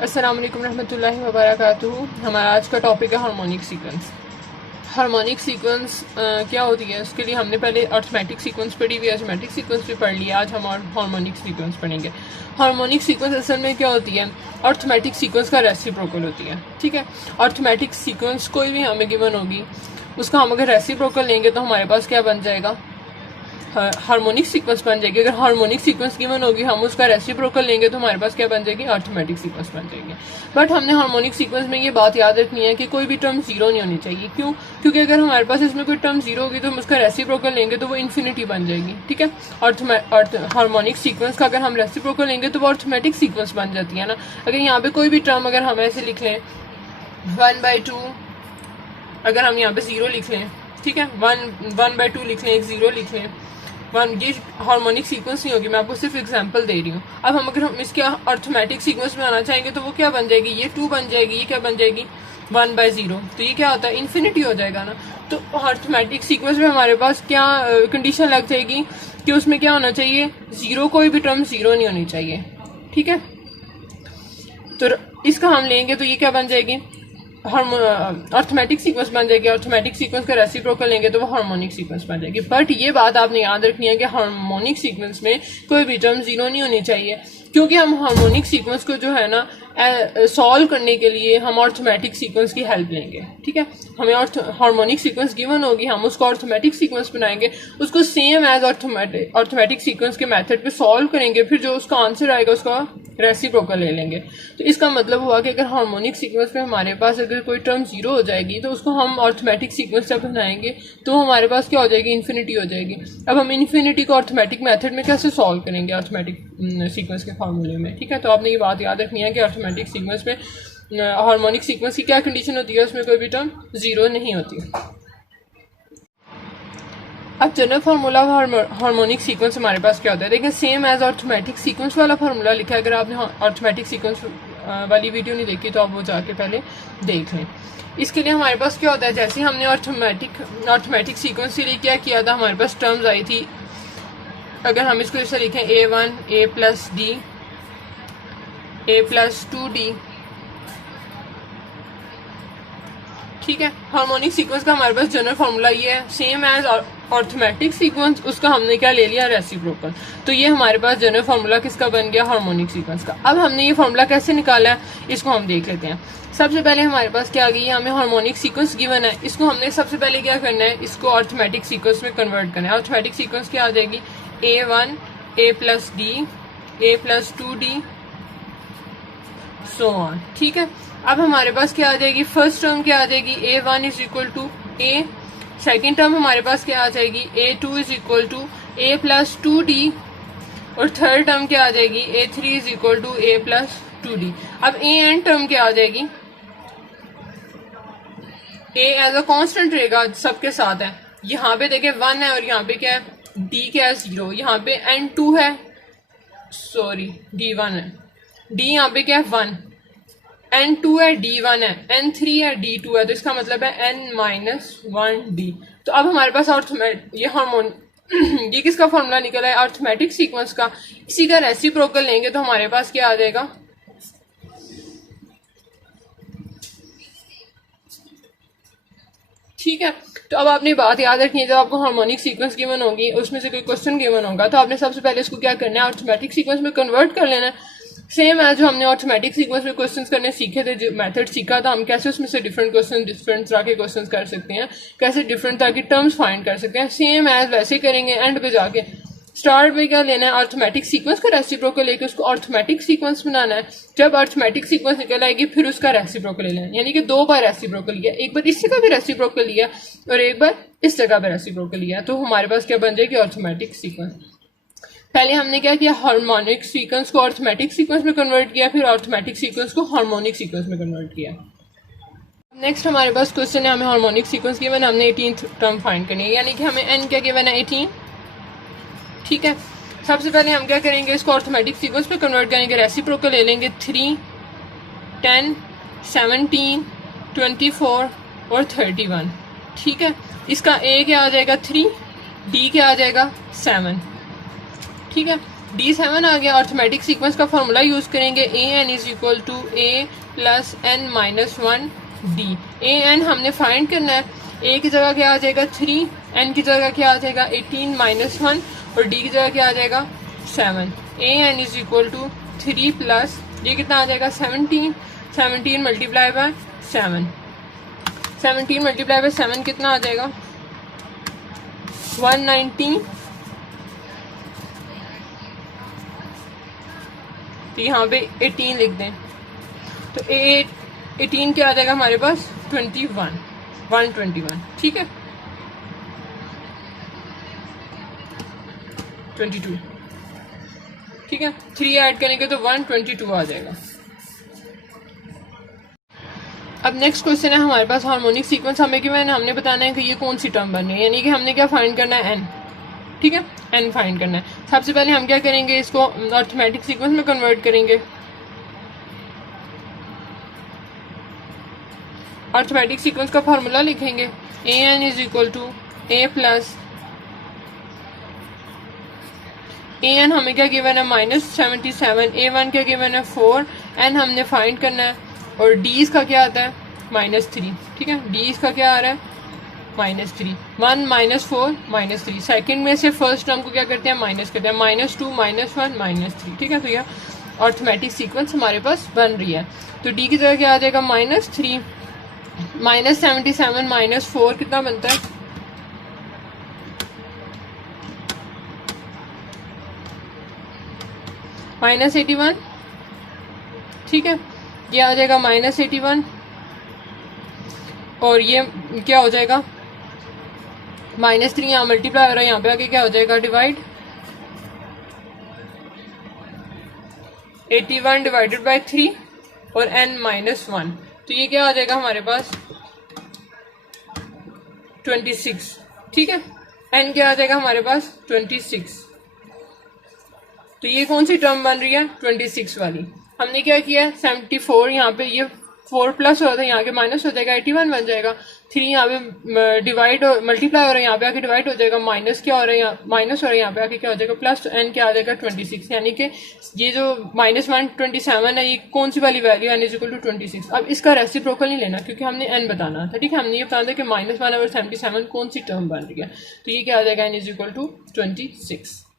अस्सलाम वालेकुम रहमतुल्लाहि व बरकातुहू। हमारा आज का टॉपिक है हार्मोनिक सीक्वेंस। हार्मोनिक सीक्वेंस क्या होती है, उसके लिए हमने पहले अर्थमेटिक सीक्वेंस पढ़ी हुई है, अर्थमेटिक सीक्वेंस भी पढ़ लिया। आज हम हार्मोनिक सीक्वेंस पढ़ेंगे। हार्मोनिक सीक्वेंस असल में क्या होती है, अर्थमेटिक सीक्वेंस का रेसिप्रोकल होती है। ठीक है, अर्थमेटिक सीक्वेंस कोई भी हमें गिवन होगी, उसका हम अगर रेसिप्रोकल लेंगे तो हमारे पास क्या बन जाएगा, हार्मोनिक सीक्वेंस बन जाएगी। अगर हार्मोनिक सीक्वेंस गिवन होगी, हम उसका रेसिप्रोकल लेंगे तो हमारे पास क्या बन जाएगी, अर्थमेटिक सीक्वेंस बन जाएगी। बट हमने हार्मोनिक सीक्वेंस में ये बात याद रखनी है कि कोई भी टर्म जीरो नहीं होनी चाहिए। क्यों? क्योंकि अगर हमारे पास इसमें कोई टर्म जीरो होगी तो हम उसका रेसिप्रोकल लेंगे तो वो इन्फिनिटी बन जाएगी। ठीक है, हार्मोनिक सीक्वेंस का अगर हम रेसिप्रोकल लेंगे तो वो अर्थमेटिक सीक्वेंस बन जाती है ना। अगर यहाँ पे कोई भी टर्म अगर हम ऐसे लिख लें 1/2, अगर हम यहाँ पे 0 लिख लें, ठीक है, 1/2 लिख लें, एक 0 लिख लें, ये हार्मोनिक सीक्वेंस नहीं होगी। मैं आपको सिर्फ एग्जांपल दे रही हूँ। अब हम अगर हम इसके अर्थमेटिक सीक्वेंस में आना चाहेंगे तो वो क्या बन जाएगी, ये 2 बन जाएगी, ये क्या बन जाएगी 1/0। तो ये क्या होता है, इन्फिनिटी हो जाएगा ना। तो अर्थमेटिक सीक्वेंस में हमारे पास क्या कंडीशन लग जाएगी कि उसमें क्या होना चाहिए, जीरो, कोई भी टर्म जीरो नहीं होनी चाहिए। ठीक है, तो इसका हम लेंगे तो ये क्या बन जाएगी, अर्थमेटिक सीक्वेंस बन जाएगी। अर्थमेटिक सीक्वेंस का रेसिप्रोकल लेंगे तो वो हार्मोनिक सीक्वेंस बन जाएगी। बट ये बात आपने याद रखनी है कि हार्मोनिक सीक्वेंस में कोई भी टर्म जीरो नहीं होनी चाहिए, क्योंकि हम हार्मोनिक सीक्वेंस को जो है ना सॉल्व करने के लिए हम अर्थमेटिक सीक्वेंस की हेल्प लेंगे। ठीक है, हमें हार्मोनिक सीक्वेंस गिवन होगी, हम उसको अर्थमेटिक सीक्वेंस बनाएंगे, उसको सेम एज अर्थमेटिक सीक्वेंस के मेथड पे सॉल्व करेंगे, फिर जो उसका आंसर आएगा उसका रेसिप्रोकल ले लेंगे। तो इसका मतलब हुआ कि अगर हार्मोनिक सीक्वेंस में हमारे पास अगर कोई टर्म जीरो हो जाएगी तो उसको हम अर्थमेटिक सीक्वेंस जब बनाएंगे तो हमारे पास क्या हो जाएगी, इन्फिनिटी हो जाएगी। अब हम इन्फिनिटी को अर्थमेटिक मेथड में कैसे सॉल्व करेंगे, अर्थमेटिक सीक्वेंस के फार्मूले में। ठीक है, तो आपने ये बात याद रखनी है कि अर्थमेटिक सीक्वेंस में हार्मोनिक सीक्वेंस की क्या कंडीशन होती है, उसमें कोई भी टर्म जीरो नहीं होती। अब जनरल फार्मूला हार्मोनिक सीक्वेंस हमारे पास क्या होता है, देखिए सेम एज अर्थमेटिक सीक्वेंस वाला फार्मूला लिखा है। अगर आपने अर्थमेटिक सीक्वेंस वाली वीडियो नहीं देखी तो आप वो जाके पहले देख लें। इसके लिए हमारे पास क्या होता है, जैसे हमने अर्थमेटिक सीक्वेंस के लिए क्या किया था, हमारे पास टर्म्स आई थी। अगर हम इसको इसे लिखें a1 a+d a+2d, ठीक है, हार्मोनिक सीक्वेंस का हमारे पास जनरल फार्मूला ये है, सेम एज अर्थमेटिक सीक्वेंस, उसका हमने क्या ले लिया, रेसिप्रोकल। तो ये हमारे पास जनरल फार्मूला किसका बन गया, हार्मोनिक सीक्वेंस का। अब हमने ये फार्मूला कैसे निकाला है, इसको हम देख लेते हैं। सबसे पहले हमारे पास क्या आ गई है, हमें हार्मोनिक सीक्वेंस गिवन है, इसको हमने सबसे पहले क्या करना है, इसको अर्थमेटिक सीक्वेंस में कन्वर्ट करना है। अर्थमेटिक सीक्वेंस क्या आ जाएगी, a1 a+d a+2d so on. ठीक है, अब हमारे पास क्या आ जाएगी, फर्स्ट टर्म क्या आ जाएगी, a1 = a, सेकेंड टर्म हमारे पास क्या आ जाएगी, a2 = a+2d, और थर्ड टर्म क्या आ जाएगी, a3 = a+2d। अब a एंड टर्म क्या आ जाएगी, a एज अ कांस्टेंट रहेगा, सबके साथ है। यहाँ पे देखिए 1 है और यहाँ पे क्या है, d क्या है 0, यहाँ पे n2 है, सॉरी d1 है, d यहाँ पे क्या है 1, n2 है, d1 है, n3 है, d2 है, तो इसका मतलब है n-1d। तो अब हमारे पास ये हार्मोन ये किसका फॉर्मूला निकला है, अर्थमेटिक सीक्वेंस का। इसी का रेसिप्रोकल लेंगे तो हमारे पास क्या आ जाएगा, ठीक है। तो अब आपने बात याद रखनी है, जब आपको हार्मोनिक सीक्वेंस गिवन होगी, उसमें से कोई क्वेश्चन गिवन होगा, तो आपने सबसे पहले इसको क्या करना है, अर्थमेटिक सीक्वेंस में कन्वर्ट कर लेना है। सेम है जो हमने ऑटोमेटिक सीक्वेंस में क्वेश्चंस करने सीखे थे, जो मेथड सीखा था, हम कैसे उसमें से डिफरेंट तरह के क्वेश्चंस कर सकते हैं, कैसे डिफरेंट तरह की टर्म्स फाइंड कर सकते हैं, सेम एज वैसे करेंगे। एंड पे जाके स्टार्ट में क्या लेना है, अर्थमेटिक सीक्वेंस का रेसिप्रोकल लेके उसको अर्थमेटिक सीक्वेंस बनाना है। जब अर्थमेटिक सीक्वेंस निकल आएगी फिर उसका रेसिप्रोकल ले लेना है, यानी कि 2 बार रेसिप्रोकल लिया, एक बार इस जगह भी रेसिप्रोकल लिया और एक बार इस जगह पे रेसिप्रोकल लिया, तो हमारे पास क्या बन जाएगी, अर्थमेटिक सीक्वेंस। पहले हमने क्या किया, हार्मोनिक सीक्वेंस को अर्थमेटिक सीक्वेंस में कन्वर्ट किया, फिर अर्थमेटिक सीक्वेंस को हार्मोनिक सीक्वेंस में कन्वर्ट किया। नेक्स्ट हमारे पास क्वेश्चन है, हमें हार्मोनिक सीक्वेंस गिवन है, हमने 18th टर्म फाइंड करनी है, यानी कि हमें n क्या गिवन है, 18। ठीक है, सबसे पहले हम क्या करेंगे, इसको अर्थमेटिक सीक्वेंस में कन्वर्ट करेंगे, रेसिप्रोकल ले लेंगे, 3 10 17 24 और 31। ठीक है, इसका a क्या आ जाएगा 3, d क्या आ जाएगा 7। ठीक है, D7 आ गया। अर्थमेटिक सीक्वेंस का फॉर्मूला यूज करेंगे, AN is equal to A plus N minus 1 D। AN हमने फाइंड करना है। A की जगह क्या आ जाएगा 3, N की जगह क्या आ जाएगा 18 माइनस 1 और D की जगह क्या आ जाएगा 7। AN is equal to 3 plus ये कितना आ जाएगा 17, 17 मल्टीप्लाई बाय 7, 17 मल्टीप्लाई बाय 7 कितना आ जाएगा 119। तो यहाँ पे 18 लिख दें तो 18 क्या आ जाएगा हमारे पास 21, 121, ठीक है 22, ठीक है 3 ऐड करेंगे तो 122 आ जाएगा। अब नेक्स्ट क्वेश्चन है हमारे पास हार्मोनिक सीक्वेंस हमें हमने बताना है कि ये कौन सी टर्म बन रही है, यानी कि हमने क्या फाइंड करना है n, ठीक है n फाइंड करना है। सबसे पहले हम क्या करेंगे इसको अर्थमेटिक सीक्वेंस में कन्वर्ट करेंगे। अर्थमेटिक सीक्वेंस का फॉर्मूला लिखेंगे, AN is equal to A plus AN हमें क्या गिवन है -77, A1 क्या गिवन है 4, N हमने फाइंड करना है और D इसका क्या आता है -3, ठीक है D इसका क्या आ रहा है -3, 1 -4 -3। सेकंड में से फर्स्ट टर्म को क्या करते हैं माइनस करते हैं, -2 -1 -3, ठीक है। तो यह अर्थमेटिक सीक्वेंस हमारे पास बन रही है। तो D की जगह क्या आ जाएगा -3 -77 -4 कितना बनता है -81, ठीक है ये आ जाएगा -81 और ये क्या हो जाएगा -3 यहाँ मल्टीप्लाई हो रहा है, यहाँ पे आके क्या हो जाएगा डिवाइड, 81 डिवाइडेड बाय 3 और n -1, तो ये क्या आ जाएगा हमारे पास 26, ठीक है n क्या आ जाएगा हमारे पास 26। तो ये कौन सी टर्म बन रही है 26 वाली। हमने क्या किया 74 यहाँ पे ये 4 प्लस हो रहा था यहाँ के माइनस हो जाएगा 81 बन जाएगा, 3 यहाँ पे डिवाइड मल्टीप्लाई हो रहा है यहाँ पे आके डिवाइड हो जाएगा, माइनस क्या हो रहा है यहाँ माइनस हो रहा है यहाँ पे आके क्या हो जाएगा प्लस, तो n क्या आ जाएगा 26, यानी कि ये जो -127 है ये कौन सी वाली value n is equal to 26। अब इसका रेसिप्रोकल नहीं लेना क्योंकि हमने n बताना था, ठीक है हमने ये बताना था कि -1 और 77 कौन सी टर्म बन रही है, तो ये क्या आ जाएगा n इज इक्वल टू 26।